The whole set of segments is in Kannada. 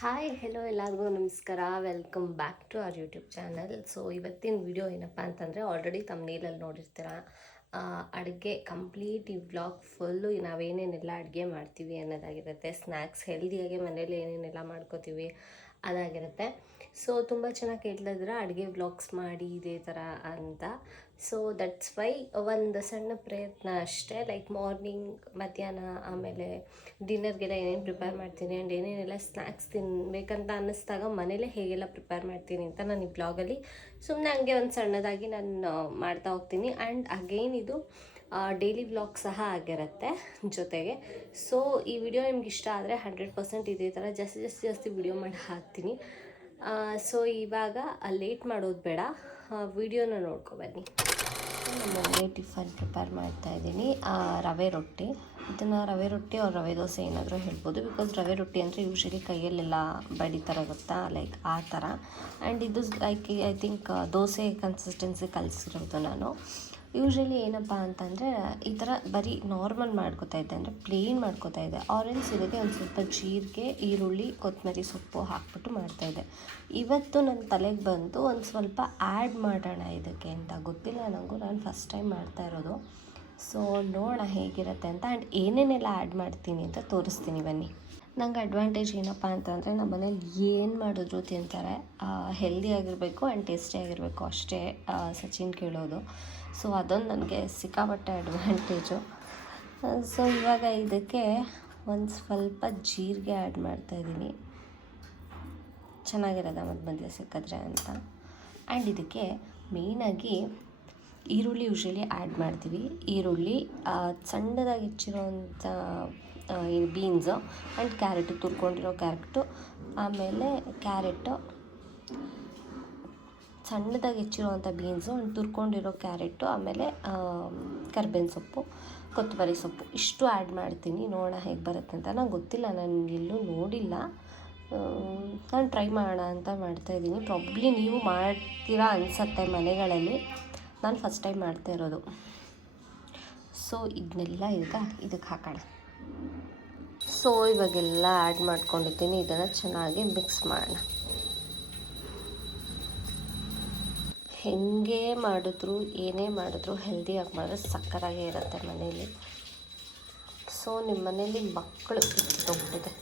ಹಾಯ್ ಹೆಲೋ ಎಲ್ಲರಿಗೂ ನಮಸ್ಕಾರ. Welcome back to our YouTube channel so ಇವತ್ತಿನ ವಿಡಿಯೋ ಏನಪ್ಪ ಅಂತಂದರೆ ಆಲ್ರೆಡಿ ತಮ್ಮನೇಲಲ್ಲಿ ನೋಡಿರ್ತೀರ? ಅಡುಗೆ ಕಂಪ್ಲೀಟ್ ಈ ವ್ಲಾಗ್ ಫುಲ್ಲು ನಾವೇನೇನೆಲ್ಲ ಅಡುಗೆ ಮಾಡ್ತೀವಿ ಅನ್ನೋದಾಗಿರುತ್ತೆ. ಸ್ನ್ಯಾಕ್ಸ್ ಹೆಲ್ದಿಯಾಗಿ ಮನೇಲಿ ಏನೇನೆಲ್ಲ ಮಾಡ್ಕೋತೀವಿ ಅದಾಗಿರುತ್ತೆ ಸೊ ತುಂಬ ಚೆನ್ನಾಗಿ ಕೇಳ್ತಿದ್ರ ಅಡುಗೆ ವ್ಲಾಗ್ಸ್ ಮಾಡಿ ಇದೇ ಥರ ಅಂತ. ಸೊ ದಟ್ಸ್ ವೈ ಒಂದು ಸಣ್ಣ ಪ್ರಯತ್ನ ಅಷ್ಟೇ. ಲೈಕ್ ಮಾರ್ನಿಂಗ್ ಮಧ್ಯಾಹ್ನ, ಆಮೇಲೆ ಡಿನ್ನರ್ಗೆಲ್ಲ ಏನೇನು ಪ್ರಿಪೇರ್ ಮಾಡ್ತೀನಿ ಆ್ಯಂಡ್ ಏನೇನೆಲ್ಲ ಸ್ನ್ಯಾಕ್ಸ್ ತಿನ್ನಬೇಕಂತ ಅನ್ನಿಸ್ದಾಗ ಮನೇಲೇ ಹೇಗೆಲ್ಲ ಪ್ರಿಪೇರ್ ಮಾಡ್ತೀನಿ ಅಂತ ನಾನು ಈ ಬ್ಲಾಗಲ್ಲಿ ಸುಮ್ಮನೆ ಹಂಗೆ ಒಂದು ಸಣ್ಣದಾಗಿ ನಾನು ಮಾಡ್ತಾ ಹೋಗ್ತೀನಿ. ಆ್ಯಂಡ್ ಅಗೈನ್ ಇದು ಡೈಲಿ ವ್ಲಾಗ್ ಸಹ ಆಗಿರುತ್ತೆ ಜೊತೆಗೆ. ಸೊ ಈ ವಿಡಿಯೋ ನಿಮ್ಗೆ ಇಷ್ಟ ಆದರೆ ಹಂಡ್ರೆಡ್ ಪರ್ಸೆಂಟ್ ಇದೇ ಥರ ಜಾಸ್ತಿ ಜಾಸ್ತಿ ಜಾಸ್ತಿ ವಿಡಿಯೋ ಮಾಡಿ ಹಾಕ್ತೀನಿ. ಸೊ ಇವಾಗ ಲೇಟ್ ಮಾಡೋದು ಬೇಡ. ವಿಡಿಯೋನ ನೋಡ್ಕೊ ಬನ್ನಿ. ನಮ್ಮ ಮನೆ ಟಿಫನ್ ಪ್ರಿಪೇರ್ ಮಾಡ್ತಾ ಇದ್ದೀನಿ. ರವೆ ರೊಟ್ಟಿ. ಇದನ್ನು ರವೆ ರೊಟ್ಟಿ ಅವ್ರ ರವೆ ದೋಸೆ ಏನಾದರೂ ಹೇಳ್ಬೋದು. ಬಿಕಾಸ್ ರವೆ ರೊಟ್ಟಿ ಅಂದರೆ ಯೂಶಲಿ ಕೈಯಲ್ಲೆಲ್ಲ ಬಡಿತಾರೆ ಗೊತ್ತಾ? ಲೈಕ್ ಆ ಥರ ಆ್ಯಂಡ್ ಇದು like I think dosa consistency ಕಲಿಸಿರೋದು ನಾನು. ಯೂಶಲಿ ಏನಪ್ಪ ಅಂತಂದರೆ, ಈ ಥರ ಬರೀ ನಾರ್ಮಲ್ ಮಾಡ್ಕೋತಾ ಇದ್ದೆ, ಅಂದರೆ ಪ್ಲೇನ್ ಮಾಡ್ಕೋತಾ ಇದ್ದೆ. ಆರೆಂಜ್ ಇದಕ್ಕೆ ಒಂದು ಸ್ವಲ್ಪ ಜೀರಿಗೆ, ಈರುಳ್ಳಿ ಕೊತ್ತಂಬರಿ ಸೊಪ್ಪು ಹಾಕ್ಬಿಟ್ಟು ಮಾಡ್ತಾಯಿದ್ದೆ ಇವತ್ತು ನನ್ನ ತಲೆಗೆ ಬಂತು ಒಂದು ಸ್ವಲ್ಪ ಆ್ಯಡ್ ಮಾಡೋಣ ಇದಕ್ಕೆ ಅಂತ. ಗೊತ್ತಿಲ್ಲ ನನಗೂ ನಾನು ಫಸ್ಟ್ ಟೈಮ್ ಮಾಡ್ತಾ ಇರೋದು. ಸೊ ನೋಡೋಣ ಹೇಗಿರುತ್ತೆ ಅಂತ. ಆ್ಯಂಡ್ ಏನೇನೆಲ್ಲ ಆ್ಯಡ್ ಮಾಡ್ತೀನಿ ಅಂತ ತೋರಿಸ್ತೀನಿ ಬನ್ನಿ. ನಂಗೆ ಅಡ್ವಾಂಟೇಜ್ ಏನಪ್ಪ ಅಂತಂದರೆ ನಮ್ಮ ಮನೇಲಿ ಏನು ಮಾಡಿದ್ರು ತಿಂತಾರೆ ಹೆಲ್ದಿ ಆಗಿರಬೇಕು ಆ್ಯಂಡ್ ಟೇಸ್ಟಿ ಆಗಿರಬೇಕು ಅಷ್ಟೇ ಸಚಿನ್ ಕೇಳೋದು. ಸೊ ಅದೊಂದು ನನಗೆ ಸಿಕ್ಕಾಪಟ್ಟೆ ಅಡ್ವಾಂಟೇಜು ಸೊ ಇವಾಗ ಇದಕ್ಕೆ ಒಂದು ಸ್ವಲ್ಪ ಜೀರಿಗೆ ಆ್ಯಡ್ ಮಾಡ್ತಾಯಿದ್ದೀನಿ ಚೆನ್ನಾಗಿರೋದ ಮಧ್ಯ ಮಧ್ಯೆ ಸಿಕ್ಕಿದ್ರೆ ಅಂತ. ಆ್ಯಂಡ್ ಇದಕ್ಕೆ ಮೇಯ್ನಾಗಿ ಈರುಳ್ಳಿ ಯೂಶಲಿ ಆ್ಯಡ್ ಮಾಡ್ತೀವಿ. ಈರುಳ್ಳಿ ಸಣ್ಣದಾಗಿ ಹೆಚ್ಚಿರೋವಂಥ ಬೀನ್ಸು ಆ್ಯಂಡ್ ಕ್ಯಾರೆಟು ತುರ್ಕೊಂಡಿರೋ ಕ್ಯಾರೆಟು ಆಮೇಲೆ ಕ್ಯಾರೆಟು ಸಣ್ಣದಾಗಿ ಹೆಚ್ಚಿರುವಂಥ ಬೀನ್ಸು ಒಂದು ತುರ್ಕೊಂಡಿರೋ ಕ್ಯಾರೆಟು, ಆಮೇಲೆ ಕರ್ಬೇವಿನ ಸೊಪ್ಪು, ಕೊತ್ತಂಬರಿ ಸೊಪ್ಪು. ಇಷ್ಟು ಆ್ಯಡ್ ಮಾಡ್ತೀನಿ. ನೋಡೋಣ ಹೇಗೆ ಬರುತ್ತೆ ಅಂತ. ನಂಗೆ ಗೊತ್ತಿಲ್ಲ. ನಾನು ಎಲ್ಲೂ ನೋಡಿಲ್ಲ. ನಾನು ಟ್ರೈ ಮಾಡೋಣ ಅಂತ ಮಾಡ್ತಾಯಿದ್ದೀನಿ ಪ್ರಾಬ್ಲಿ ನೀವು ಮಾಡ್ತೀರಾ ಅನಿಸತ್ತೆ ಮನೆಗಳಲ್ಲಿ. ನಾನು ಫಸ್ಟ್ ಟೈಮ್ ಮಾಡ್ತಾ ಇರೋದು. ಸೊ ಇದನ್ನೆಲ್ಲ ಈಗ ಇದಕ್ಕೆ ಹಾಕೋಣ. ಸೊ ಇವಾಗೆಲ್ಲ ಆ್ಯಡ್ ಮಾಡ್ಕೊಂಡಿದ್ದೀನಿ. ಇದನ್ನು ಚೆನ್ನಾಗಿ ಮಿಕ್ಸ್ ಮಾಡೋಣ. ಹೆಂಗೆ ಮಾಡಿದ್ರು, ಏನೇ ಮಾಡಿದ್ರು ಹೆಲ್ದಿಯಾಗಿ ಮಾಡಿದ್ರೆ ಸಕ್ಕತ್ತಾಗೇ ಇರುತ್ತೆ ಮನೇಲಿ. ಸೊ ನಿಮ್ಮ ಮನೇಲಿ ಮಕ್ಕಳು ದೊಡ್ಡದೆ.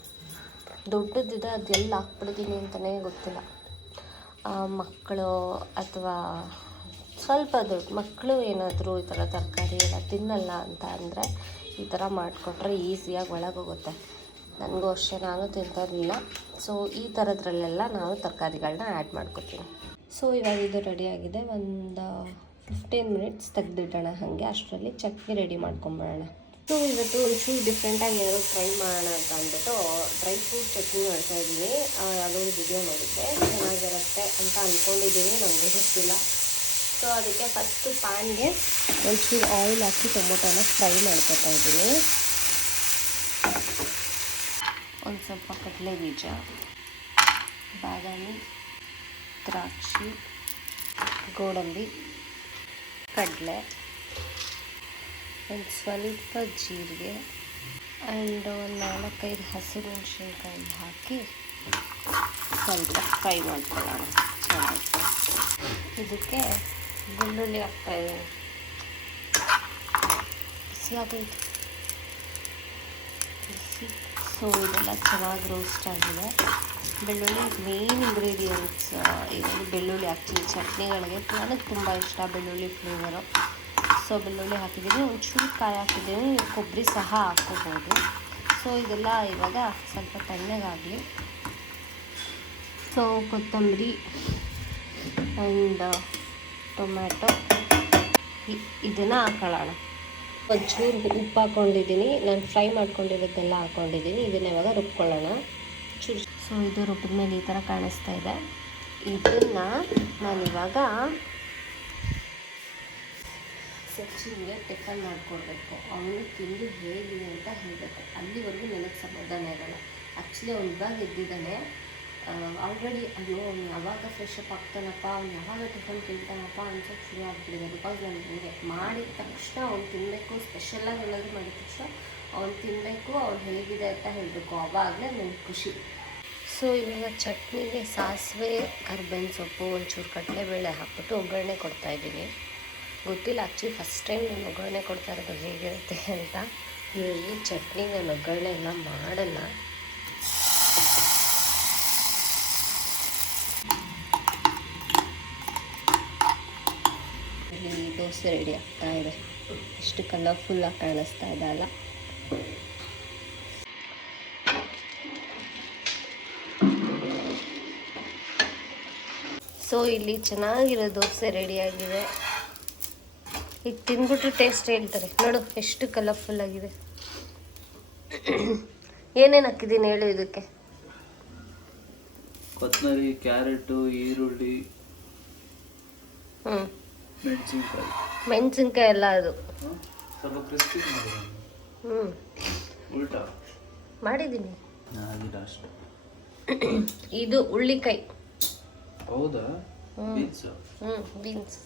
ದೊಡ್ಡದಿದೆ ಅದೆಲ್ಲ ಹಾಕ್ಬಿಡ್ತೀನಿ ಅಂತಲೇ ಗೊತ್ತಿಲ್ಲ. ಮಕ್ಕಳು ಅಥವಾ ಸ್ವಲ್ಪ ದೊಡ್ಡ ಮಕ್ಕಳು ಏನಾದರೂ ಈ ಥರ ತರಕಾರಿ ಎಲ್ಲ ತಿನ್ನಲ್ಲ ಅಂತ ಅಂದರೆ ಈ ಥರ ಮಾಡಿಕೊಟ್ರೆ ಈಸಿಯಾಗಿ ಒಳಗೋಗುತ್ತೆ. ನನಗೂ ಅಷ್ಟೇ, ನಾನು ತಿಂತಾ ಇರಲಿಲ್ಲ. ಸೊ ಈ ಥರದ್ರಲ್ಲೆಲ್ಲ ನಾನು ತರಕಾರಿಗಳನ್ನ ಆ್ಯಡ್ ಮಾಡ್ಕೊತೀನಿ ಸೊ ಇವಾಗ ಇದು ರೆಡಿ ಆಗಿದೆ. ಒಂದು ಫಿಫ್ಟೀನ್ ಮಿನಿಟ್ಸ್ ತೆಗೆದಿಡೋಣ ಹಾಗೆ. ಅಷ್ಟರಲ್ಲಿ ಚಟ್ನಿ ರೆಡಿ ಮಾಡ್ಕೊಂಬಿಡೋಣ ಸೊ ಇವತ್ತು ಒಂಚೂರು ಡಿಫ್ರೆಂಟಾಗಿ ಏನಾದ್ರು ಟ್ರೈ ಮಾಡೋಣ ಅಂತ ಅಂದ್ಬಿಟ್ಟು ಡ್ರೈ ಫ್ರೂಟ್ ಚಟ್ನಿ ಮಾಡ್ತಾ ಇದ್ದೀನಿ. ಯಾವುದೋ ಒಂದು ವಿಡಿಯೋ ನೋಡಿದ್ದೆ. ಚೆನ್ನಾಗಿರುತ್ತೆ ಅಂತ ಅಂದ್ಕೊಂಡಿದ್ದೀನಿ ನನಗೆ ಗೊತ್ತಿಲ್ಲ. ಸೊ ಅದಕ್ಕೆ ಫಸ್ಟು ಪ್ಯಾನ್ಗೆ ಒಂಚೂರು ಆಯಿಲ್ ಹಾಕಿ ಟೊಮೊಟೊನ ಫ್ರೈ ಮಾಡ್ಕೊತಾ ಇದ್ದೀನಿ. ಒಂದು ಸ್ವಲ್ಪ ಕಡಲೆ ಬೀಜ, ಬಾದಾಮಿ ದ್ರಾಕ್ಷಿ, ಗೋಡಂಬಿ, ಕಡಲೆ, ಒಂದು ಸ್ವಲ್ಪ ಜೀರಿಗೆ ಆ್ಯಂಡ್ ಒಂದು ನಾಲ್ಕೈದು ಹಸಿಮೆಣಸಿನ್ಕಾಯಿ ಹಾಕಿ ಸ್ವಲ್ಪ ಫ್ರೈ ಮಾಡ್ಕೊಳ್ಳೋಣ. ಚೆನ್ನಾಗಿ ಇದಕ್ಕೆ ಬೆಳ್ಳುಳ್ಳಿ ಹಾಕ್ತಾಯಿದ್ದೀನಿ ಬಿಸಿ ಆಗೋಯ್ತು ಬಿಸಿ. ಸೊ ಇದೆಲ್ಲ ಚೆನ್ನಾಗಿ ರೋಸ್ಟ್ ಆಗಿದೆ. ಬೆಳ್ಳುಳ್ಳಿ ಮೇನ್ ಇಂಗ್ರೀಡಿಯೆಂಟ್ಸ್ ಇದರಲ್ಲಿ ಬೆಳ್ಳುಳ್ಳಿ ಹಾಕ್ತೀನಿ. ಚಟ್ನಿಗಳಿಗೆ ನನಗೆ ತುಂಬ ಇಷ್ಟ ಬೆಳ್ಳುಳ್ಳಿ ಫ್ಲೇವರು ಸೊ ಬೆಳ್ಳುಳ್ಳಿ ಹಾಕಿದ್ದೀನಿ. ಒಂಚೂರು ಕಾಯಿ ಹಾಕಿದ್ದೀನಿ. ಕೊಬ್ಬರಿ ಸಹ ಹಾಕ್ಕೋಬೋದು. ಸೊ ಇದೆಲ್ಲ ಇವಾಗ ಸ್ವಲ್ಪ ತಣ್ಣಗಾಗಲಿ. ಸೊ ಕೊತ್ತಂಬರಿ ಆ್ಯಂಡ್ ಟೊಮ್ಯಾಟೊ. ಇದನ್ನು ಹಾಕೊಳ್ಳೋಣ. ಒಂಚೂರು ಉಪ್ಪು ಹಾಕ್ಕೊಂಡಿದ್ದೀನಿ ನಾನು ಫ್ರೈ ಮಾಡ್ಕೊಂಡಿರೋದೆಲ್ಲ ಹಾಕ್ಕೊಂಡಿದ್ದೀನಿ ಇದನ್ನು ಇವಾಗ ರುಬ್ಕೊಳ್ಳೋಣ. ಚೂರು ಸೊ ಇದು ರುಬ್ಬಿದ ಮೇಲೆ ಈ ಥರ ಕಾಣಿಸ್ತಾ ಇದೆ. ಇದನ್ನು ನಾನಿವಾಗ ಸಚಿನ್ಗೆ ಟಿಫನ್ ಮಾಡಿಕೊಡ್ಬೇಕು. ಅವನು ತಿಂದು ಹೇಗಿದೆ ಅಂತ ಹೇಳಬೇಕು. ಅಲ್ಲಿವರೆಗೂ ನನಗೆ ಸಮಾಧಾನ ಇರೋಲ್ಲ. ಆ್ಯಕ್ಚುಲಿ ಅವ್ನು ಇವಾಗ ಎದ್ದಿದ್ದಾನೆ. ಆಲ್ರೆಡಿ ಅಯ್ಯೋ, ಅವ್ನು ಯಾವಾಗ ಫ್ರೆಶಪ್ ಆಗ್ತಾನಪ್ಪ, ಅವ್ನು ಯಾವಾಗ ಟಿಫನ್ ತಿಂತಾನಪ್ಪ ಅನ್ಸೋಕ್ಕೆ ಶುರು ಆಗ್ಬಿಟ್ಟಿದೆ. ಬಿಕಾಸ್ ನಾನು ಹಿಂಗೆ ಮಾಡಿದ ತಕ್ಷಣ ಅವ್ನು ತಿನ್ನಬೇಕು ಸ್ಪೆಷಲ್ಲಾಗಿ ಏನಾದರೂ ಮಾಡಿದ ತಕ್ಷಣ ಅವ್ನು ತಿನ್ನಬೇಕು ಅವ್ನು ಹೇಗಿದೆ ಅಂತ ಹೇಳಬೇಕು. ಅವಾಗಲೇ ನನಗೆ ಖುಷಿ. ಸೊ ಇವಾಗ ಚಟ್ನಿಗೆ ಸಾಸಿವೆ ಕರ್ಬೇವಿನ ಸೊಪ್ಪು, ಒಂಚೂರು ಕಡಲೆಬೇಳೆ ಹಾಕ್ಬಿಟ್ಟು ಒಗ್ಗರಣೆ ಕೊಡ್ತಾ ಇದ್ದೀನಿ. ಗೊತ್ತಿಲ್ಲ ಆ್ಯಕ್ಚುಲಿ ಫಸ್ಟ್ ಟೈಮ್ ನಾನು ಒಗ್ಗರಣೆ ಕೊಡ್ತಾ ಇರೋದು ಹೇಗಿರುತ್ತೆ ಅಂತ. ಇಲ್ಲಿ ಚಟ್ನಿ ನಾನು ಒಗ್ಗರಣೆ ಎಲ್ಲ ಮಾಡಲ್ಲ. ದೋಸೆ ರೆಡಿ ಆಗ್ತಾ ಇದೆ. ಇಷ್ಟು ಕಲರ್ಫುಲ್ಲಾಗಿ ಕಾಣಿಸ್ತಾ ಇದೆ ಅಲ್ಲ. ಸೊ ಇಲ್ಲಿ ಚೆನ್ನಾಗಿರೋ ದೋಸೆ ರೆಡಿಯಾಗಿದೆ. ಈಗ ತಿಂದ್ಬಿಟ್ಟು ಟೇಸ್ಟ್ ಹೇಳ್ತಾರೆ. ನೋಡು ಎಷ್ಟು ಕಲರ್ಫುಲ್ ಆಗಿದೆ. ಏನೇನು ಹಾಕಿದ್ದೀನಿ ಹೇಳು ಇದಕ್ಕೆ. ಕೊತ್ತಂಬರಿ ಕ್ಯಾರೆಟು ಈರುಳ್ಳಿ ಹ್ಞೂ ಮೆಣಸಿನ್ಕಾಯಿ. ಮೆಣಸಿನ್ಕಾಯಿ ಎಲ್ಲ ಅದು. ಸ್ವಲ್ಪ ಕ್ರಿಸ್ಪಿ ಹ್ಞೂ ಉಲ್ಟಾ? ಮಾಡಿದ್ದೀನಿ. ಇದು ಉಳ್ಳಿಕಾಯಿ. ಹೌದಾ? ಹ್ಮ್. ಬೀನ್ಸ್ ಹ್ಞೂ ಬೀನ್ಸ್.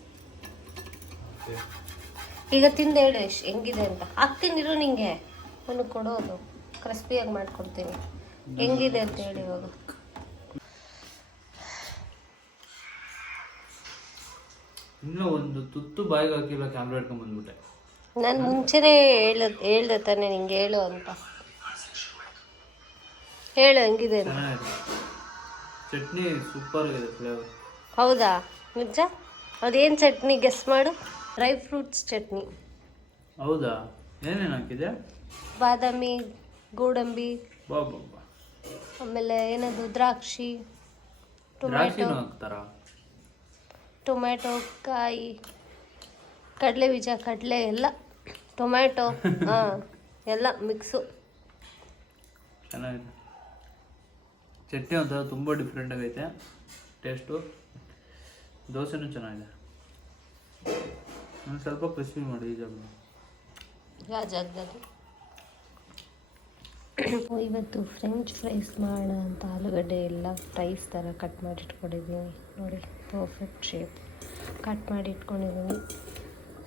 ಈಗ ತಿಂದು ಹೇಳು ಎಷ್ಟು ಹೆಂಗಿದೆ ಅಂತ. ಹಾಕ್ತೀನಿರು ನಿಂಗೆ. ಅವನು ಕೊಡೋದು ಕ್ರಿಸ್ಪಿಯಾಗಿ ಮಾಡ್ಕೊಡ್ತೀನಿ. ಹೆಂಗಿದೆ ಅಂತ ಹೇಳಿ ಇವಾಗ. ಇನ್ನೂ ಒಂದು ತುತ್ತು ಬಾಯಿಗೆ ಹಾಕಿಲ್ಲ ಕ್ಯಾಮ್ರಾ ಹಿಡ್ಕೊಂಡ್ ಬಂದ್ಬಿಟ್ಟೆ. ನಾನು ಮುಂಚೆನೇ ಹೇಳ ಹೇಳ್ದೆ ತಾನೆ ನಿಂಗೆ ಹೇಳು ಅಂತ. ಹೇಳು ಹೆಂಗಿದೆ ಅಂತ. ಚಟ್ನಿ ಸೂಪರ್ ಇದೆ ಫ್ಲೇವರ್ ಹೌದಾ? ನಿಜ ಅದೇನು ಚಟ್ನಿ ಗೆಸ್ ಮಾಡು? Dry fruits chutney. ಹೌದಾ? ಏನೇನು ಹಾಕಿದೆ ಬಾದಾಮಿ ಗೋಡಂಬಿ ಬಾ ಬಾ ಬಾ. ಆಮೇಲೆ ಏನದು ದ್ರಾಕ್ಷಿ ಟೊಮ್ಯಾಟೊ. ದ್ರಾಕ್ಷಿನೂ ಹಾಕ್ತಾರಾ? ಟೊಮ್ಯಾಟೊ ಕಾಯಿ ಕಡಲೆ ಬೀಜ ಕಡಲೆ ಎಲ್ಲ. ಟೊಮ್ಯಾಟೊ ಹಾಂ ಎಲ್ಲ ಮಿಕ್ಸು ಚೆನ್ನಾಗಿದೆ. ಚಟ್ನಿ ಒಂಥರ ತುಂಬ ಡಿಫ್ರೆಂಟ್ ಆಗೈತೆ. ಟೇಸ್ಟು ದೋಸೆನೂ ಚೆನ್ನಾಗಿದೆ. ಒಂದು ಸ್ವಲ್ಪ ಕ್ರಿಸ್ಪಿ ಮಾಡಿ ಈ ಜಾಗ ಯಾವ ಜಾಗದಲ್ಲಿ ಇವತ್ತು ಫ್ರೆಂಚ್ ಫ್ರೈಸ್ ಮಾಡೋಣ ಅಂತ ಆಲೂಗಡ್ಡೆ ಎಲ್ಲ ಫ್ರೈಸ್ ಥರ ಕಟ್ ಮಾಡಿ ಇಟ್ಕೊಂಡಿದ್ದೀನಿ ನೋಡಿ ಪರ್ಫೆಕ್ಟ್ ಶೇಪ್ ಕಟ್ ಮಾಡಿ ಇಟ್ಕೊಂಡಿದ್ದೀನಿ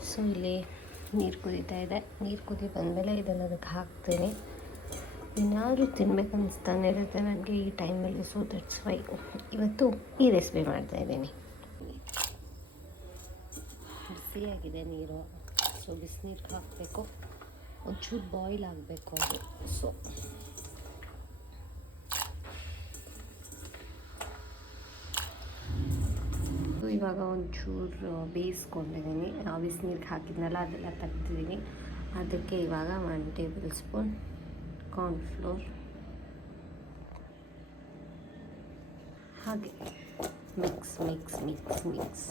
ಸೊ ಇಲ್ಲಿ ನೀರು ಕುದೀತಾ ಇದೆ. ನೀರು ಕುದಿ ಬಂದಮೇಲೆ ಇದನ್ನು ಅದಕ್ಕೆ ಹಾಕ್ತೀನಿ. ಏನಾದರೂ ತಿನ್ಬೇಕು ಅನಿಸ್ತಾನೆ ಇರುತ್ತೆ ನನಗೆ ಈ ಟೈಮಲ್ಲಿ ಸೊ ದಟ್ಸ್ ವೈ ಇವತ್ತು ಈ ರೆಸಿಪಿ ಮಾಡ್ತಾ ಮಾಡ್ತಾಯಿದ್ದೀನಿ ಬಿಸಿಯಾಗಿದೆ ನೀರು. ಸೊ ಬಿಸಿನೀರಿಗೆ ಹಾಕಬೇಕು. ಒಂಚೂರು ಬಾಯ್ಲ್ ಆಗಬೇಕು ಅದು. ಸೊ ಇವಾಗ ಒಂಚೂರು ಬೇಯಿಸ್ಕೊಂಡಿದ್ದೀನಿ. ಬಿಸಿನೀರಿಗೆ ಹಾಕಿದ್ನಲ್ಲ ಅದೆಲ್ಲ ತೆಗ್ದಿದ್ದೀನಿ. ಅದಕ್ಕೆ ಇವಾಗ ಒನ್ ಟೇಬಲ್ ಸ್ಪೂನ್ ಕಾರ್ನ್ಫ್ಲೋರ್ ಹಾಗೆ ಮಿಕ್ಸ್ ಮಿಕ್ಸ್ ಮಿಕ್ಸ್ ಮಿಕ್ಸ್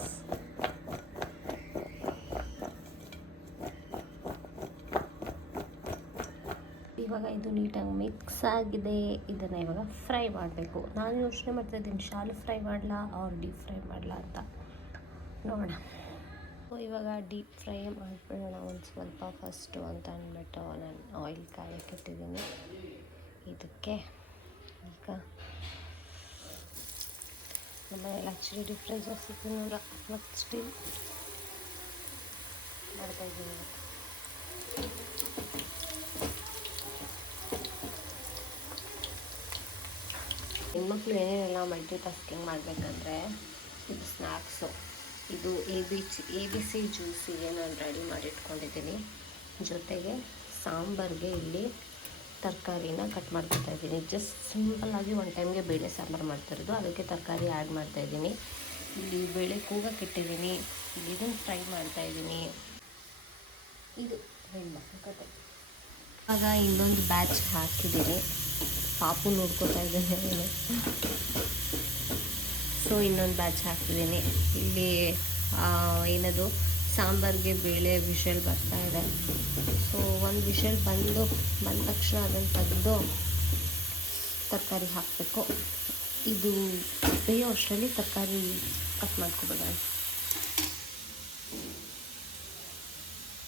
ಇವಾಗ ಇದು ನೀಟಾಗಿ ಮಿಕ್ಸ್ ಆಗಿದೆ. ಇದನ್ನು ಇವಾಗ ಫ್ರೈ ಮಾಡಬೇಕು. ನಾನು ಯೋಚನೆ ಮಾಡ್ತಾ ಇದ್ದೀನಿ, ಶಾಲು ಫ್ರೈ ಮಾಡಲಾ ಅವ್ರು ಡೀಪ್ ಫ್ರೈ ಮಾಡಲಾ ಅಂತ. ನೋಡೋಣ. ಸೊ ಇವಾಗ ಡೀಪ್ ಫ್ರೈ ಮಾಡಿಬಿಡೋಣ ಒಂದು ಸ್ವಲ್ಪ ಫಸ್ಟು ಅಂತ ಅಂದ್ಬಿಟ್ಟು ನಾನು ಆಯಿಲ್ ಕಾಯಕ್ಕಿಟ್ಟಿದ್ದೀನಿ ಇದಕ್ಕೆ ಈಗ ನಮ್ಮನೆಲ್ಲ ಆ್ಯಕ್ಚುಲಿ ಡೀಪ್ ಫ್ರೈ ಜಾಸ್ತಿ ತಿನ್ನೋಲ್ಲ ಮತ್ತು ಸ್ಟಿಲ್ ಮಾಡ್ತಾಯಿದ್ದೀನಿ ಹೆಣ್ಮಕ್ಳು ಏನೇನೆಲ್ಲ ಮಲ್ಟಿ ಟಾಸ್ಕಿಂಗ್ ಮಾಡಬೇಕಂದ್ರೆ ಇದು ಸ್ನ್ಯಾಕ್ಸು ಇದು A B A B C ಜ್ಯೂಸಿಗೆ ನಾನು ರೆಡಿ ಮಾಡಿ ಇಟ್ಕೊಂಡಿದ್ದೀನಿ ಜೊತೆಗೆ ಸಾಂಬಾರಿಗೆ ಇಲ್ಲಿ ತರಕಾರಿನ ಕಟ್ ಮಾಡ್ಕೊತಾ ಇದ್ದೀನಿ. ಜಸ್ಟ್ ಸಿಂಪಲ್ಲಾಗಿ ಒನ್ ಟೈಮ್ಗೆ ಬೇಳೆ ಸಾಂಬಾರು ಮಾಡ್ತಿರೋದು. ಅದಕ್ಕೆ ತರಕಾರಿ ಆ್ಯಡ್ ಮಾಡ್ತಾಯಿದ್ದೀನಿ ಇಲ್ಲಿ ಬೇಳೆ ಕೂಗಕ್ಕೆ ಇಟ್ಟಿದ್ದೀನಿ. ಇಲ್ಲಿ ಇದನ್ನು ಫ್ರೈ ಮಾಡ್ತಾಯಿದ್ದೀನಿ ಇದು ಇವಾಗ ಆಗ ಇನ್ನೊಂದು ಬ್ಯಾಚ್ ಹಾಕಿದ್ದೀನಿ. ಪಾಪು ನೋಡ್ಕೊತಾ ಇದ್ದಾನೆ ಸೊ ಇನ್ನೊಂದು ಬ್ಯಾಚ್ ಹಾಕ್ತಿದ್ದೀನಿ ಇಲ್ಲಿ ಏನದು, ಸಾಂಬಾರಿಗೆ ಬೇಳೆ ವಿಷಲ್ ಬರ್ತಾ ಇದೆ. ಸೊ ಒಂದು ವಿಷಲ್ ಬಂದು, ಬಂದ ತಕ್ಷಣ ಅದನ್ನು ತೆಗೆದು ತರಕಾರಿ ಹಾಕಬೇಕು. ಇದು ಬೇಯೋ ಅಷ್ಟರಲ್ಲಿ ತರಕಾರಿ ಕಟ್ ಮಾಡ್ಕೋಬೋದು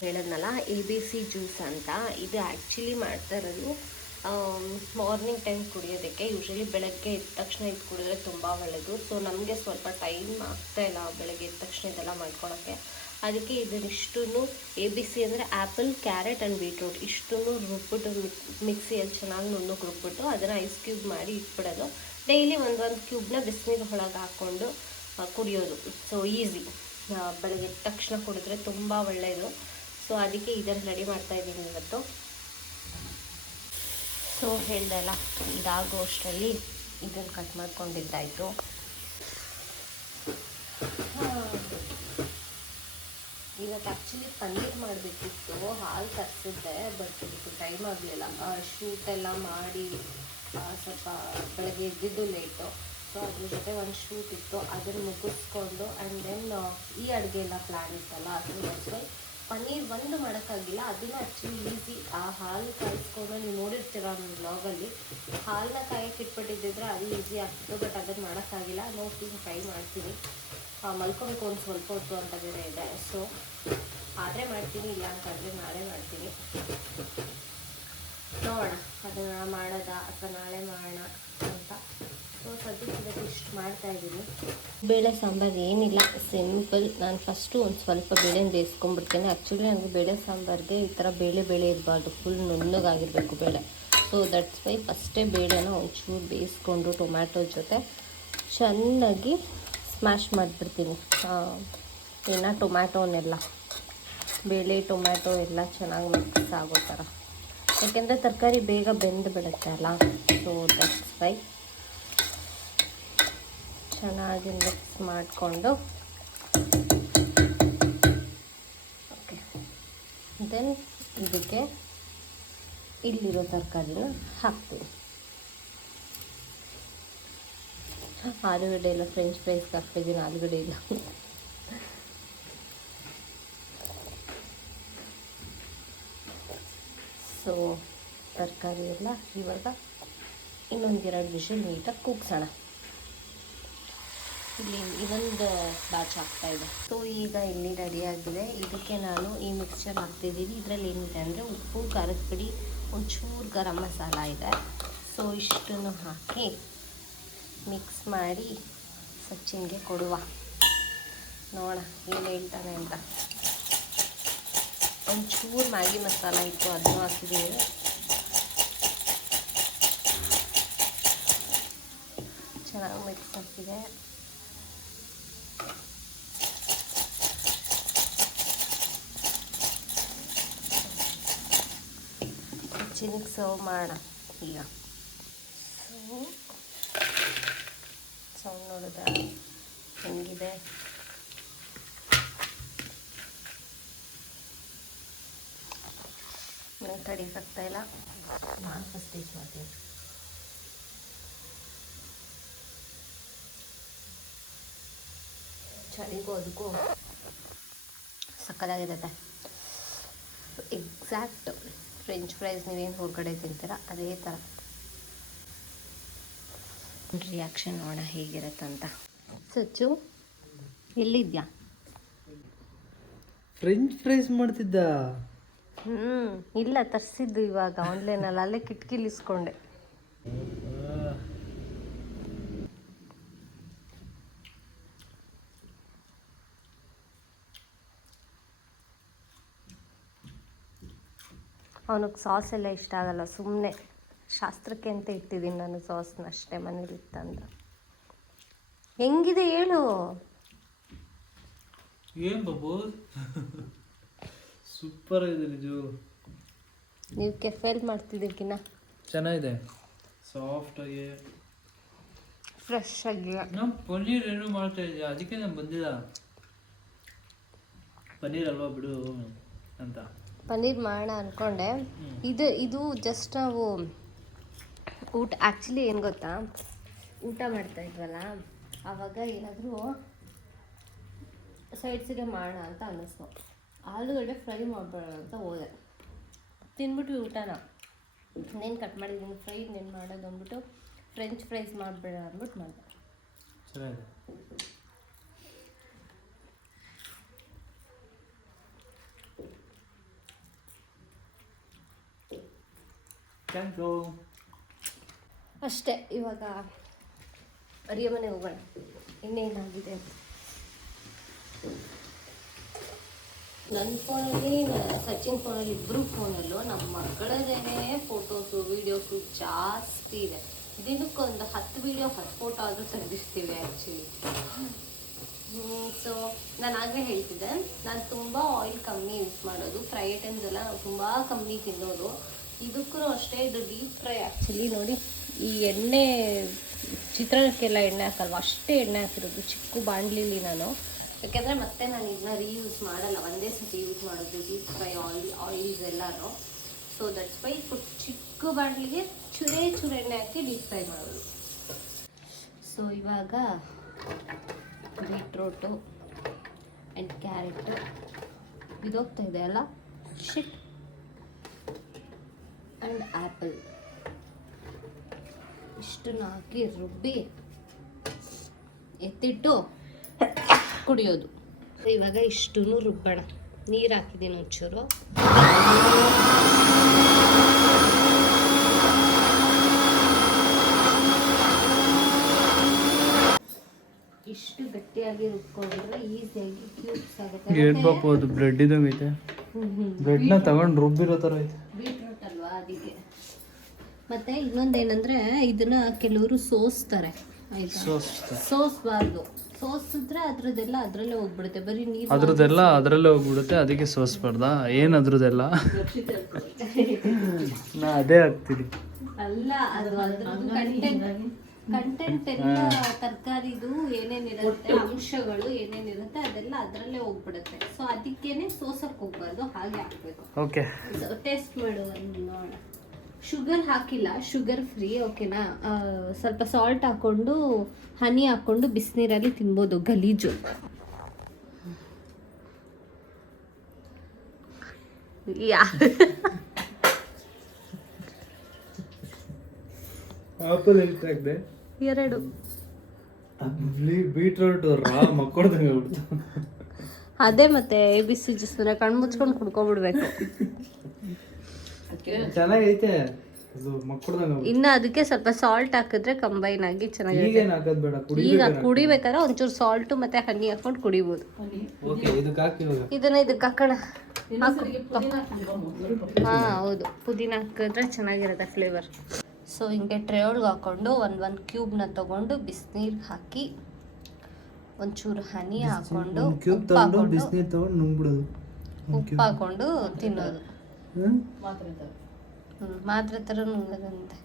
ಹೇಳದ್ನಲ್ಲ, ಎ ಬಿ ಸಿ ಜ್ಯೂಸ್ ಅಂತ. ಇದು ಆ್ಯಕ್ಚುಲಿ ಮಾಡ್ತಾ ಇರೋದು ಮಾರ್ನಿಂಗ್ ಟೈಮ್ ಕುಡಿಯೋದಕ್ಕೆ ಯೂಶ್ವಲಿ ಬೆಳಗ್ಗೆ ಎದ್ದ ತಕ್ಷಣ ಇದು ಕುಡಿದ್ರೆ ತುಂಬ ಒಳ್ಳೆಯದು ಸೊ ನಮಗೆ ಸ್ವಲ್ಪ ಟೈಮ್ ಆಗ್ತಾ ಇಲ್ಲ ಬೆಳಗ್ಗೆ ಎದ್ದ ತಕ್ಷಣ ಇದೆಲ್ಲ ಮಾಡ್ಕೊಳಕ್ಕೆ. ಅದಕ್ಕೆ ಇದನ್ನಿಷ್ಟು ಎ ಬಿ ಸಿ ಅಂದರೆ ಆ್ಯಪಲ್ ಕ್ಯಾರೆಟ್ ಆ್ಯಂಡ್ ಬೀಟ್ರೂಟ್ ಇಷ್ಟನ್ನು ರುಬ್ಬಿಟ್ಟು ಮಿಕ್ಸಿಯಲ್ಲಿ ಚೆನ್ನಾಗಿ ನುಣ್ಣಗೆ ರುಬ್ಬಿಟ್ಟು ಅದನ್ನು ಐಸ್ ಕ್ಯೂಬ್ ಮಾಡಿ ಇಟ್ಬಿಡೋದು. ಡೈಲಿ ಒಂದೊಂದು ಕ್ಯೂಬ್ನ ಬಿಸಿನೀರು ಒಳಗೆ ಹಾಕ್ಕೊಂಡು ಕುಡಿಯೋದು. ಸೊ ಈಸಿ ಬೆಳಗ್ಗೆ ತಕ್ಷಣ ಕುಡಿದ್ರೆ ತುಂಬ ಒಳ್ಳೆಯದು ಸೊ ಅದಕ್ಕೆ ಇದನ್ನು ರೆಡಿ ಮಾಡ್ತಾಯಿದ್ದೀನಿ ಇವತ್ತು. ಸೊ ಹೇಳ್ದೆ ಅಲ್ಲ ಇದಾಗೋ ಅಷ್ಟರಲ್ಲಿ ಇದನ್ನು ಕಟ್ ಮಾಡ್ಕೊಂಡಿದ್ದಾಯಿತು. ಇವತ್ತು ಆ್ಯಕ್ಚುಲಿ ಪನ್ನೀರ್ ಮಾಡಬೇಕಿತ್ತು, ಹಾಲು ತರಿಸಿದ್ದೆ ಬಟ್ ಇದಕ್ಕೆ ಟೈಮ್ ಆಗಲಿಲ್ಲ. ಶೂಟ್ ಎಲ್ಲ ಮಾಡಿ ಸ್ವಲ್ಪ ಬೆಳಗ್ಗೆ ಎದ್ದಿದ್ದು ಲೇಟು ಸೊ ಅದ್ರ ಜೊತೆ ಒಂದು ಶೂಟ್ ಇತ್ತು, ಅದನ್ನು ಮುಗಿಸ್ಕೊಂಡು ಆ್ಯಂಡ್ ದೆನ್ ಈ ಅಡುಗೆ ಎಲ್ಲ ಪ್ಲ್ಯಾನ್ ಇತ್ತಲ್ಲ ಅದು ಪನ್ನೀರ್ ಒಂದು ಮಾಡೋಕ್ಕಾಗಿಲ್ಲ ಅದನ್ನು ಆ್ಯಕ್ಚುಲಿ ಈಸಿ. ಆ ಹಾಲು ಕಾಯಿಸ್ಕೊಂಡು ನೀವು ನೋಡಿರ್ತೀರ ನಮ್ಮ ಬ್ಲಾಗಲ್ಲಿ. ಹಾಲನ್ನ ಕಾಯಕ್ಕೆ ಇಟ್ಬಿಟ್ಟಿದ್ದಿದ್ರೆ ಅದು ಈಸಿ ಆಗ್ತಿತ್ತು ಬಟ್ ಅದನ್ನು ಮಾಡೋಕ್ಕಾಗಿಲ್ಲ ನೋಡ್ತೀನಿ ಟ್ರೈ ಮಾಡ್ತೀನಿ. ಮಲ್ಕೊಬೇಕು ಒಂದು ಸ್ವಲ್ಪ ಹೊತ್ತು ಅಂತ ಬೇರೆ ಇದೆ ಸೊ ಆದರೆ ಮಾಡ್ತೀನಿ, ಇಲ್ಲ ಅಂತಂದರೆ ನಾಳೆ ಮಾಡ್ತೀನಿ. ನೋಡೋಣ, ಅದನ್ನು ಮಾಡೋದಾ ಅಥವಾ ನಾಳೆ ಮಾಡೋಣ ಅಂತ. ಮಾಡ್ತಾ ಇದ್ದೀನಿ. ಬೇಳೆ ಸಾಂಬಾರು ಏನಿಲ್ಲ ಸಿಂಪಲ್ ನಾನು ಫಸ್ಟು ಒಂದು ಸ್ವಲ್ಪ ಬೇಳೆನ ಬೇಯಿಸ್ಕೊಂಡ್ಬಿಡ್ತೇನೆ. ಆ್ಯಕ್ಚುಲಿ ನನಗೆ ಬೇಳೆ ಸಾಂಬಾರಿಗೆ ಈ ಥರ ಬೇಳೆ ಬೇಳೆ ಇರಬಾರ್ದು. ಫುಲ್ ನುಣ್ಣಗಾಗಿರಬೇಕು ಬೇಳೆ. ಸೊ ದಟ್ಸ್ ವೈ ಫಸ್ಟೇ ಬೇಳೆನ ಒಂಚೂರು ಬೇಯಿಸ್ಕೊಂಡು ಟೊಮ್ಯಾಟೊ ಜೊತೆ ಚೆನ್ನಾಗಿ ಸ್ಮ್ಯಾಶ್ ಮಾಡಿಬಿಡ್ತೀನಿ. ಇನ್ನು ಟೊಮ್ಯಾಟೋನೆಲ್ಲ ಬೇಳೆ ಟೊಮ್ಯಾಟೊ ಎಲ್ಲ ಚೆನ್ನಾಗಿ ಮಿಕ್ಸ್ ಆಗೋ ಥರ ಯಾಕೆಂದರೆ ತರಕಾರಿ ಬೇಗ ಬೆಂದು ಬಿಡುತ್ತೆ ಅಲ್ಲ? ಸೊ ದಟ್ಸ್ ವೈ ಚೆನ್ನಾಗಿ ಮಿಕ್ಸ್ ಮಾಡಿಕೊಂಡು. ಓಕೆ ದೆನ್ ಇದಕ್ಕೆ ಇಲ್ಲಿರೋ ತರಕಾರಿನ ಹಾಕ್ತೀನಿ ಆಲೂಗಡ್ಡೆ ಇಲ್ಲ ಫ್ರೆಂಚ್ ಫ್ರೈಸ್ಗೆ ಹಾಕ್ತಿದ್ದೀನಿ, ಆಲೂಗಡ್ಡೆ ಇಲ್ಲ. ಸೊ ತರಕಾರಿ ಎಲ್ಲ ಇವಾಗ ಇನ್ನೊಂದು ಎರಡು ವಿಷಯ ನೀಟಾಗಿ ಕೂಗ್ಸೋಣ. ಇಲ್ಲಿ ಇನ್ನೊಂದು ಬ್ಯಾಚ್ ಆಗ್ತಾ ಇದೆ. ಸೊ, ಈಗ ಇಲ್ಲಿ ರೆಡಿ ಆಗಿದೆ. ಇದಕ್ಕೆ ನಾನು ಈ ಮಿಕ್ಸ್ಚರ್ ಹಾಕ್ತಿದ್ದೀನಿ. ಇದರಲ್ಲಿ ಏನಿದೆ ಅಂದರೆ ಉಪ್ಪು, ಖಾರದ ಪುಡಿ, ಒಂಚೂರು ಗರಂ ಮಸಾಲ ಇದೆ. ಸೊ, ಇಷ್ಟನ್ನು ಹಾಕಿ ಮಿಕ್ಸ್ ಮಾಡಿ ಸಚಿನ್ಗೆ ಕೊಡುವ. ನೋಡ ಏನು ಹೇಳ್ತಾನೆ ಅಂತ. ಒಂಚೂರು ಮ್ಯಾಗಿ ಮಸಾಲ ಇತ್ತು ಅದನ್ನು ಹಾಕಿದ್ದೀನಿ. ಚೆನ್ನಾಗಿ ಮಿಕ್ಸ್ ಹಾಕಿದೆ ಸಚಿನಿಗೆ ಸರ್ವ್ ಮಾಡೋಣ ಈಗ. ಸೊ ಸೌಂಡ್ ನೋಡಿದ? ಹೆಂಗಿದೆ? ನನಗೆ ತಡಿಯಕ್ಕಾಗ್ತಾ ಇಲ್ಲ? ನಾನು ಫಸ್ಟ್ ಟೇಸ್ಟ್ ಮಾಡ್ತೀನಿ. ಚಳಿಗೂ ಅದಕ್ಕೂ ಸಕ್ಕದಾಗಿರುತ್ತೆ. ಎಕ್ಸಾಕ್ಟ್ ಫ್ರೆಂಚ್ ಫ್ರೈಸ್ ನೀವೇನು ಹೊರಗಡೆ ತಿಂತೀರ? ಅದೇ ಥರ ರಿಯಾಕ್ಷನ್ ನೋಡೋಣ ಹೇಗಿರತ್ತಂತ ಸಚ್ಚು ಎಲ್ಲಿದ್ಯಾ? ಫ್ರೆಂಚ್ ಫ್ರೈಸ್ ಮಾಡ್ತಿದ್ದ? ಹ್ಞೂ ಇಲ್ಲ ತರಿಸಿದ್ದು ಇವಾಗ ಆನ್ಲೈನಲ್ಲಿ ಅಲ್ಲೇ ಕಿಟಕಿಲಿ ಅವನಿಗೆ ಸಾಸ್ ಎಲ್ಲ ಇಷ್ಟ ಆಗಲ್ಲ ಸುಮ್ಮನೆ ಶಾಸ್ತ್ರಕ್ಕೆ ಅಂತ ಇಟ್ಟಿದ್ದೀನಿ ನಾನು ಸಾಸ್ನ ಅಷ್ಟೇ ಮನೇಲಿ ಇತ್ತಂದ. ಹೆಂಗಿದೆ ಹೇಳು? ಏನ್ ಬಾಬು? ಸೂಪರ್ ಇದೆ ನಿಜ. ನೀವು ಕೆಫೆಲ್ ಮಾಡ್ತಿದ್ದಕ್ಕಿನ್ನ ಚೆನ್ನಾಗಿದೆ. ಸಾಫ್ಟ್ ಆಗಿ. ಫ್ರೆಶ್ ಆಗಿ. ನಾವು ಪನ್ನೀರ್ ಏನು ಮಾಡ್ತಾ ಅದಕ್ಕೆ ನಾನು ಬಂದಿಲ್ಲ. ಪನ್ನೀರ್ ಅಲ್ವಾ ಬಿಡು ಅಂತ. ಪನ್ನೀರ್ ಮಾಡೋಣ ಅಂದ್ಕೊಂಡೆ ಇದು ಇದು ಜಸ್ಟ್ ನಾವು ಊಟ ಆ್ಯಕ್ಚುಲಿ ಏನು ಗೊತ್ತಾ? ಊಟ ಮಾಡ್ತಾ ಇದ್ವಲ್ಲ ಆವಾಗ ಏನಾದರೂ ಸೈಡ್ಸಿಗೆ ಮಾಡೋಣ ಅಂತ ಅನ್ನಿಸ್ತು. ಆಲೂಗಡ್ಡೆ ಫ್ರೈ ಮಾಡ್ಬೋಣ ಅಂತ ಹೋದೆ. ತಿನ್ಬಿಟ್ವಿ ಊಟನ. ಇನ್ನೇನು ಕಟ್ ಮಾಡಿದ್ದೀನಿ ಫ್ರೈ ಇನ್ನೇನು ಮಾಡೋದು ಅಂದ್ಬಿಟ್ಟು ಫ್ರೆಂಚ್ ಫ್ರೈಸ್ ಮಾಡಬೇಡ ಅಂದ್ಬಿಟ್ಟು ಮಾಡಿದೆ. ಅಷ್ಟೇ, ಇವಾಗ ಅರಿಯ ಮನೆ ಹೋಗೋಣ. ಇನ್ನೇನಾಗಿದೆ ನನ್ನ ಫೋನಲ್ಲಿ, ಸಚಿನ್ ಫೋನಲ್ಲಿ ಇಬ್ಬರು ಫೋನಲ್ಲೂ ನಮ್ಮ ಮಕ್ಕಳದೇ ಫೋಟೋಸು, ವೀಡಿಯೋಸು ಜಾಸ್ತಿ ಇದೆ. ದಿನಕ್ಕೊಂದು ಹತ್ತು ವೀಡಿಯೋ ಹತ್ತು ಫೋಟೋ ಆದರೂ ತೆಗೆದಿರ್ತೀವಿ ಆ್ಯಕ್ಚುಲಿ ಸೊ ನಾನು ಆಗಲೇ ಹೇಳ್ತಿದ್ದೆ. ನಾನು ತುಂಬ ಆಯಿಲ್ ಕಮ್ಮಿ ಯೂಸ್ ಮಾಡೋದು. ಫ್ರೈ ಐಟಮ್ಸ್ ಎಲ್ಲ ತುಂಬ ಕಮ್ಮಿ ತಿನ್ನೋದು. ಇದಕ್ಕೂ ಅಷ್ಟೇ ಇದು ಡೀಪ್ ಫ್ರೈ ಆ್ಯಕ್ಚುಲಿ ನೋಡಿ, ಈ ಎಣ್ಣೆ ಚಿತ್ರಾನ್ನಕ್ಕೆಲ್ಲ ಎಣ್ಣೆ ಹಾಕಲ್ವ? ಅಷ್ಟೇ ಎಣ್ಣೆ ಹಾಕಿರೋದು, ಚಿಕ್ಕ ಬಾಂಡ್ಲಿಲಿ ನಾನು. ಯಾಕೆಂದರೆ ಮತ್ತೆ ನಾನು ಇದನ್ನ ರೀಯೂಸ್ ಮಾಡಲ್ಲ, ಒಂದೇ ಸತಿ ಯೂಸ್ ಮಾಡೋದು ಡೀಪ್ ಫ್ರೈ ಆಯಿಲ್ ಆಯಿಲ್ಸ್ ಎಲ್ಲನೂ. ಸೊ ದಟ್ಸ್ ವೈ ಚಿಕ್ಕ ಬಾಂಡ್ಲಿಗೆ ಚೂರೇ ಚೂರು ಎಣ್ಣೆ ಹಾಕಿ ಡೀಪ್ ಫ್ರೈ ಮಾಡೋದು. ಸೊ ಇವಾಗ ಬೀಟ್ರೋಟು ಆ್ಯಂಡ್ ಕ್ಯಾರೆಟು ಇದೋಗ್ತಾ ಇದೆ ಅಲ್ಲ? ಶಿಟ್ ಆ್ಯಂಡ್ ಆ್ಯಪಲ್ ಇಷ್ಟನ್ನ ಹಾಕಿ ರುಬ್ಬಿ ಎತ್ತಿಟ್ಟು ಕುಡಿಯೋದು. ಇವಾಗ ಇಷ್ಟೂ ರುಬ್ಬೋಣ. ನೀರು ಹಾಕಿದ್ದೀನಿ ಒಂಚೂರು. ಇಷ್ಟು ಗಟ್ಟಿಯಾಗಿ ರುಬ್ಕೊಂಡ್ರೆ ಈಸಿಯಾಗಿ ಕ್ಯೂಬ್ಸ್ ಆಗುತ್ತೆ. ಬ್ರೆಡ್ ಇದಂಗೈತೆ ಬ್ರೆಡ್ನ ತಗೊಂಡು ರುಬ್ಬಿರೋ ಥರ ಐತೆ. ಅದಕ್ಕೆ ಮತ್ತೆ ಇನ್ನೊಂದೇನಂದ್ರೆ ಇದನ್ನ ಕೆಲವರು ಸೋಸ್ತಾರೆ ಆಯ್ತಾ? ಸೋಸ್ಬಾರ್ದು. ಸೋಸಿದ್ರೆ ಅದ್ರದ್ದೆಲ್ಲ ಅದ್ರಲ್ಲೇ ಹೋಗ್ಬಿಡುತ್ತೆ. ಬರೀ ನೀರು ಅದ್ರದ್ದೆಲ್ಲ ಅದರಲ್ಲೇ ಹೋಗ್ಬಿಡುತ್ತೆ ಅದಕ್ಕೆ ಸೋಸ್ಬಾರ್ದಾ? ಏನ್ ಅದ್ರದ್ದೆಲ್ಲ? ನಾ ಅದೇ ಹಾಕ್ತೀನಿ. ಅಲ್ಲ ಅದು ಅದ್ರ ಕಂಟೆಂಟ್ ಕಂಟೆಂಟ್ ಎಲ್ಲ ತರಕಾರಿದು ಏನೇನಿರುತ್ತೆ ಅಂಶಗಳು ಏನೇನಿರುತ್ತೆ ಅದೆಲ್ಲ ಅದರಲ್ಲೇ ಹೋಗ್ಬಿಡುತ್ತೆ. ಸೊ ಅದಕ್ಕೇನೆ ಸೋಸಕ್ಕೆ ಹೋಗ್ಬಾರ್ದು ಹಾಗೆ ಹಾಕ್ಬೇಕು. ಓಕೆ ಟೇಸ್ಟ್ ಮಾಡು ಶುಗರ್ ಹಾಕಿಲ್ಲ ಶುಗರ್ ಫ್ರೀ ಓಕೆನಾ ಸ್ವಲ್ಪ ಸಾಲ್ಟ್ ಹಾಕೊಂಡು ಹನಿ ಹಾಕೊಂಡು ಬಿಸಿನೀರಲ್ಲಿ ತಿನ್ಬೋದು ಗಲೀಜು. ಯಾ. ಆಪಲ್ ಎಲ್ಲಿ ತೆಗ್ದೆ ಎರಡು. ಬೀಟ್ರೂಟ್ ರಾ ಮಕ್ಕೊಡ್ದಂಗೆ ಅದೇ ಮತ್ತೆ ಎ ಬಿ ಸಿ ಜ್ಯೂಸ್ ಕಣ್ಣು ಮುಚ್ಕೊಂಡು ಕುಡ್ಕೊಬಿಡ್ಬೇಕು ಚೆನ್ನಾಗೈತೆ. ಇನ್ನ ಅದಕ್ಕೆ ಸ್ವಲ್ಪ ಸಾಲ್ಟ್ ಹಾಕಿದ್ರೆ ಕಂಬೈನ್ ಆಗಿ ಕುಡಿ ಈಗ ಕುಡಿಬೇಕಾದ್ರೆ ಒಂಚೂರು ಸಾಲ್ಟ್ ಮತ್ತೆ ಹನಿ ಹಾಕೊಂಡು ಕುಡಿಬಹುದು ಇದನ್ನ ಇದಕ್ಕೆ ಹಾಕೋಣ. ಹಾ ಹೌದು. ಪುದೀನ ಹಾಕಿದ್ರೆ ಚೆನ್ನಾಗಿರುತ್ತೆ ಫ್ಲೇವರ್ ಸೊ ಹಿಂಗೆ ಟ್ರೇ ಒಳಗೆ ಹಾಕೊಂಡು ಒಂದು ಒಂದು ಕ್ಯೂಬ್ನ ತಗೊಂಡು ಬಿಸಿನೀರಿಗೆ ಹಾಕಿ ಒಂಚೂರು ಹನಿ ಹಾಕೊಂಡು ಬಿಸಿನೀರು ತಗೊಂಡು ನುಂಗ್ಬಿಡೋದು. ಉಪ್ಪು ಹಾಕೊಂಡು ತಿನ್ನೋದು. ಮಾತ್ರ ಹ್ಮ್ ಮಾತ್ರೆ ಥರ ನುಂಗೋದಂತೆ.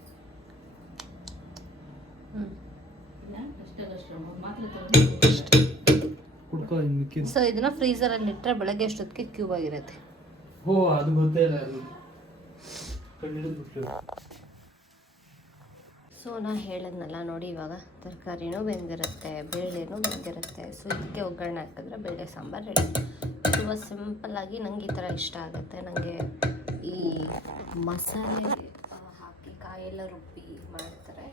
ಸೊ ಇದನ್ನ ಫ್ರೀಸರಲ್ಲಿ ಇಟ್ಟರೆ ಬೆಳಗ್ಗೆ ಅಷ್ಟೊತ್ತಿಗೆ ಕ್ಯೂಬ್ ಆಗಿರುತ್ತೆ? ಓ ಅದು ಗೊತ್ತೇ ಇಲ್ಲ ಸೊ ನಾ ಹೇಳದ್ನಲ್ಲ ನೋಡಿ, ಇವಾಗ ತರಕಾರಿನೂ ಬೆಂದಿರುತ್ತೆ, ಬೇಳೆನೂ ಬೆಂದಿರುತ್ತೆ. ಸೊ ಇದಕ್ಕೆ ಒಗ್ಗರಣೆ ಹಾಕಿದ್ರೆ ಬೇಳೆ, ಸಾಂಬಾರು ರೆಡಿ ತುಂಬ ಸಿಂಪಲ್ಲಾಗಿ ನಂಗೆ ಈ ಥರ ಇಷ್ಟ ಆಗುತ್ತೆ. ನನಗೆ ಈ ಮಸಾಲೆ ಹಾಕಿ ಕಾಯೆಲ್ಲ ರುಬ್ಬಿ ಮಾಡ್ತಾರೆ.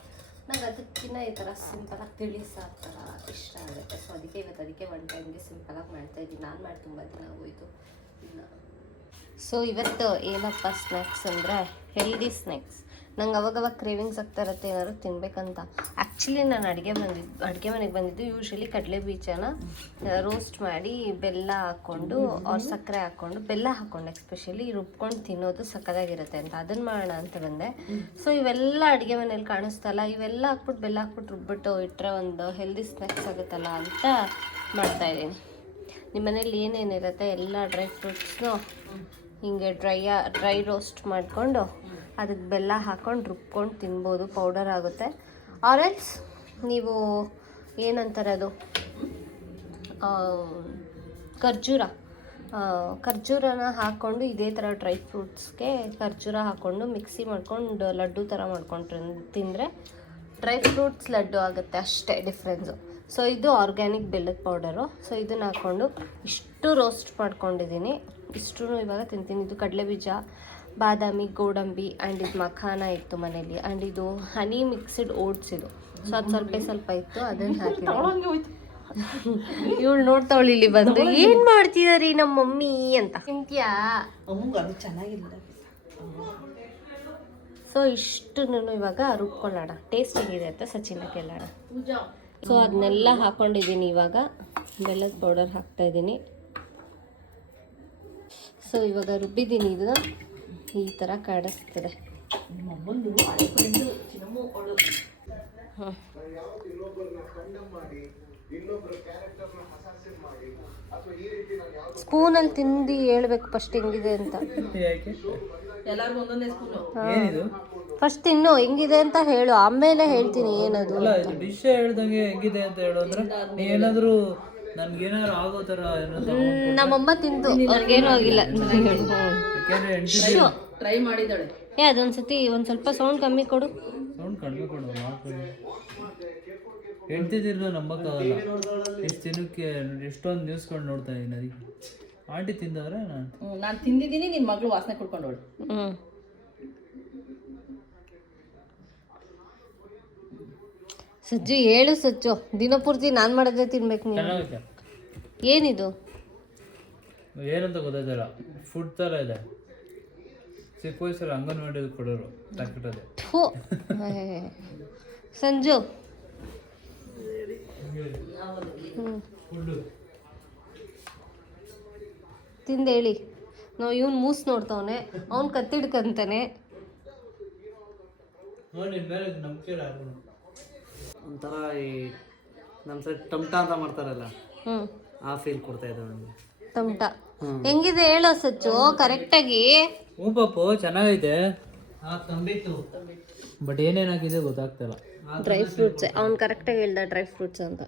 ನಂಗೆ ಅದಕ್ಕಿಂತ ಈ ಥರ ಸಿಂಪಲಾಗಿ ತಿಳಿಸಾ ಥರ ಇಷ್ಟ ಆಗುತ್ತೆ. ಸೊ ಅದಕ್ಕೆ ಇವತ್ತು ಅದಕ್ಕೆ ಒನ್ ಟೈಮ್ಗೆ ಸಿಂಪಲಾಗಿ ಮಾಡ್ತಾಯಿದ್ದೀನಿ ನಾನು ಮಾಡಿ ತುಂಬ ದಿನ ಹೋಯಿತು ಸೊ ಇವತ್ತು ಏನಪ್ಪ ಸ್ನ್ಯಾಕ್ಸ್ ಅಂದರೆ ಹೆಲ್ದಿ ಸ್ನ್ಯಾಕ್ಸ್ ನಂಗೆ ಅವಾಗವಾಗ ಕ್ರೇವಿಂಗ್ಸ್ ಆಗ್ತಾ ಇರುತ್ತೆ, ಏನಾದ್ರು ತಿನ್ಬೇಕಂತ. ಆ್ಯಕ್ಚುಲಿ ನಾನು ಅಡುಗೆ ಬಂದಿದ್ದು ಅಡುಗೆ ಮನೆಗೆ ಬಂದಿದ್ದು ಯೂಶ್ವಲಿ ಕಡಲೆ ಬೀಜನ ರೋಸ್ಟ್ ಮಾಡಿ ಬೆಲ್ಲ ಹಾಕ್ಕೊಂಡು ಅವ್ರ ಸಕ್ಕರೆ ಹಾಕ್ಕೊಂಡು ಬೆಲ್ಲ ಹಾಕ್ಕೊಂಡು ಎಕ್ಸ್ಪೆಷಲಿ ರುಬ್ಕೊಂಡು ತಿನ್ನೋದು ಸಕ್ಕದಾಗಿರುತ್ತೆ ಅಂತ. ಅದನ್ನು ಮಾಡೋಣ ಅಂತ ಬಂದೆ. ಸೊ ಇವೆಲ್ಲ ಅಡುಗೆ ಮನೇಲಿ ಕಾಣಿಸ್ತಲ್ಲ, ಇವೆಲ್ಲ ಹಾಕ್ಬಿಟ್ಟು ಬೆಲ್ಲ ಹಾಕ್ಬಿಟ್ಟು ರುಬ್ಬಿಟ್ಟು ಇಟ್ಟರೆ ಒಂದು ಹೆಲ್ದಿ ಸ್ನ್ಯಾಕ್ಸ್ ಆಗುತ್ತಲ್ಲ ಅಂತ ಮಾಡ್ತಾಯಿದ್ದೀನಿ ನಿಮ್ಮ ಮನೇಲಿ ಏನೇನಿರುತ್ತೆ, ಎಲ್ಲ ಡ್ರೈ ಫ್ರೂಟ್ಸ್ನು ಹಿಂಗೆ ಡ್ರೈ ಡ್ರೈ ರೋಸ್ಟ್ ಮಾಡಿಕೊಂಡು ಅದಕ್ಕೆ ಬೆಲ್ಲ ಹಾಕ್ಕೊಂಡು ರುಬ್ಕೊಂಡು ತಿನ್ಬೋದು ಪೌಡರ್ ಆಗುತ್ತೆ. ಆರೆಲ್ಸ್ ನೀವು ಏನಂತಾರೆ ಅದು? ಖರ್ಜೂರ. ಖರ್ಜೂರನ ಹಾಕ್ಕೊಂಡು ಇದೇ ಥರ ಡ್ರೈ ಫ್ರೂಟ್ಸ್ಗೆ ಖರ್ಜೂರ ಹಾಕ್ಕೊಂಡು ಮಿಕ್ಸಿ ಮಾಡ್ಕೊಂಡು ಲಡ್ಡು ಥರ ಮಾಡ್ಕೊಂಡು ತಿಂದರೆ ಡ್ರೈ ಫ್ರೂಟ್ಸ್ ಲಡ್ಡು ಆಗುತ್ತೆ ಅಷ್ಟೇ ಡಿಫ್ರೆನ್ಸು ಸೊ ಇದು ಆರ್ಗ್ಯಾನಿಕ್ ಬೆಲ್ಲದ ಪೌಡರು ಸೊ ಇದನ್ನ ಹಾಕ್ಕೊಂಡು ಇಷ್ಟು ರೋಸ್ಟ್ ಮಾಡ್ಕೊಂಡಿದ್ದೀನಿ. ಇಷ್ಟು ಇವಾಗ ತಿಂತೀನಿ. ಇದು ಕಡಲೆ ಬೀಜ ಬಾದಾಮಿ ಗೋಡಂಬಿ ಆ್ಯಂಡ್ ಇದು ಮಖಾನ ಇತ್ತು ಮನೇಲಿ. ಆ್ಯಂಡ್ ಇದು ಹನಿ ಮಿಕ್ಸ್ಡ್ ಓಟ್ಸ್ ಇದು. ಸೊ ಅದು ಸ್ವಲ್ಪ ಸ್ವಲ್ಪ ಇತ್ತು ಅದನ್ನು ಹಾಕಿ ಇವಳು ನೋಡ್ತಾವಳು ಇಲ್ಲಿ ಬಂದು ಏನು ಮಾಡ್ತಿದಾರಿ ನಮ್ಮ ಮಮ್ಮಿ? ಅಂತ. ಚೆನ್ನಾಗಿಲ್ಲ ಸೊ ಇಷ್ಟು ಇವಾಗ ರುಬ್ಕೊಳ್ಳೋಣ. ಟೇಸ್ಟ್ ಹೇಗಿದೆ ಅಂತ ಸಚಿನ ಕೇಳೋಣ. ಸೊ ಅದನ್ನೆಲ್ಲ ಹಾಕೊಂಡಿದ್ದೀನಿ ಇವಾಗ. ಬೆಲ್ಲದ ಪೌಡರ್ ಹಾಕ್ತಾ ಇದ್ದೀನಿ. ಸೊ ಇವಾಗ ರುಬ್ಬಿದ್ದೀನಿ ಇದನ್ನ. ಈ ಥರ ಕಾಣಿಸ್ತದೆ. ಸ್ಪೂನಲ್ಲಿ ತಿಂದು ಹೇಳ್ಬೇಕು ಫಸ್ಟ್ ಹೆಂಗಿದೆ ಅಂತ. ಸ್ಪೂನು. ಫಸ್ಟ್ ಇನ್ನು ಹೆಂಗಿದೆ ಅಂತ ಹೇಳು. ಆಮೇಲೆ ಹೇಳ್ತೀನಿ ಏನದು ಅಲ್ಲ ಡಿಶ್ ಹೇಳ್ದಂಗೆ ಹೆಂಗಿದೆ ಅಂತ ಹೇಳೋದ್ರೆ ಏನಾದ್ರು ನಮ್ಗೆ ಏನಾದ್ರು ಆಗೋ ತರ ನಮ್ಮಮ್ಮ ತಿಂದು. ಅವ್ರಿಗೇನು ಆಗಿಲ್ಲ. ಹೇಳು ಟ್ರೈ ಮಾಡಿದಾಳೆ ಏ ಅದೊಂದ್ಸತಿ ಒಂದು ಸ್ವಲ್ಪ ಸೌಂಡ್ ಕಮ್ಮಿ ಕೊಡು. ಸೌಂಡ್ ಕಡಿಮೆ ಕೊಡು ಹೆಂಡ್ತಿದಿರ್ನ ನಂಬಕ್ಕಾಗಲ್ಲ ಎಷ್ಟು ದಿನಕ್ಕೆ ಎಷ್ಟೊಂದು ನ್ಯೂಸ್ಗಳು ನೋಡ್ತಾ ಇದ್ದೀನಿ ಅದಕ್ಕೆ. ಆಂಟಿ ತಿಂದವ್ರೆ ನಾನು? ನಾನು ತಿಂದಿದ್ದೀನಿ ನಿನ್ನ ಮಗಳು ವಾಸನೆ ಕುಡ್ಕೊಂಡವಳು ಹ್ಞೂ ಸಜ್ಜು ಹೇಳು ಸಜ್ಜು. ದಿನಪೂರ್ತಿ ನಾನು ಮಾಡೋದೇ ತಿನ್ಬೇಕು ನೀನು. ಚೆನ್ನಾಗೈತೆ. ಏನಿದು? ಏನಂತ ಗೊತ್ತಾಯ್ತಲ್ಲ? ಫುಡ್ ಥರ ಇದೆ. ಚಿಕ್ಕ ವಯಸ್ಸಲ್ಲಿ ಅಂಗನವಾಡಿ ಕೊಡೋರು ತಕ್ಕಟದೆ. ಥು. ಸಂಜು. ಹ್ಞೂ ತಿಂದು ಹೇಳಿ ನಾವು ಇವ್ನು ಮೂಸ್ ನೋಡ್ತಾವನೆ. ಅವ್ನು ಕತ್ತಿಡ್ಕಂತಾನೆ. ನೋಡಿ ಮೇಲೆ ನಂಬಿಕೆ ಒಂಥರ ಈ ನಮ್ಮ ಸೈಡ್ ಟಮ್ಟಾ ಅಂತ ಮಾಡ್ತಾರಲ್ಲ ಹ್ಞೂ ಆ ಫೀಲ್ ಕೊಡ್ತಾ ಇದೆ ನನಗೆ. ಟಮಟ. ಹೆಂಗಿದೆ ಹೇಳೋ ಸಚ್ಚು ಕರೆಕ್ಟಾಗಿ. ಹ್ಞೂ ಪಾಪು ಚೆನ್ನಾಗೈತೆ. ಬಟ್ ಏನೇನಾಗಿದೆ ಗೊತ್ತಾಗ್ತಿಲ್ಲ. ಡ್ರೈ ಫ್ರೂಟ್ಸ್ ಅವ್ನು ಕರೆಕ್ಟಾಗಿ ಹೇಳ್ದ ಡ್ರೈ ಫ್ರೂಟ್ಸ್ ಅಂತ.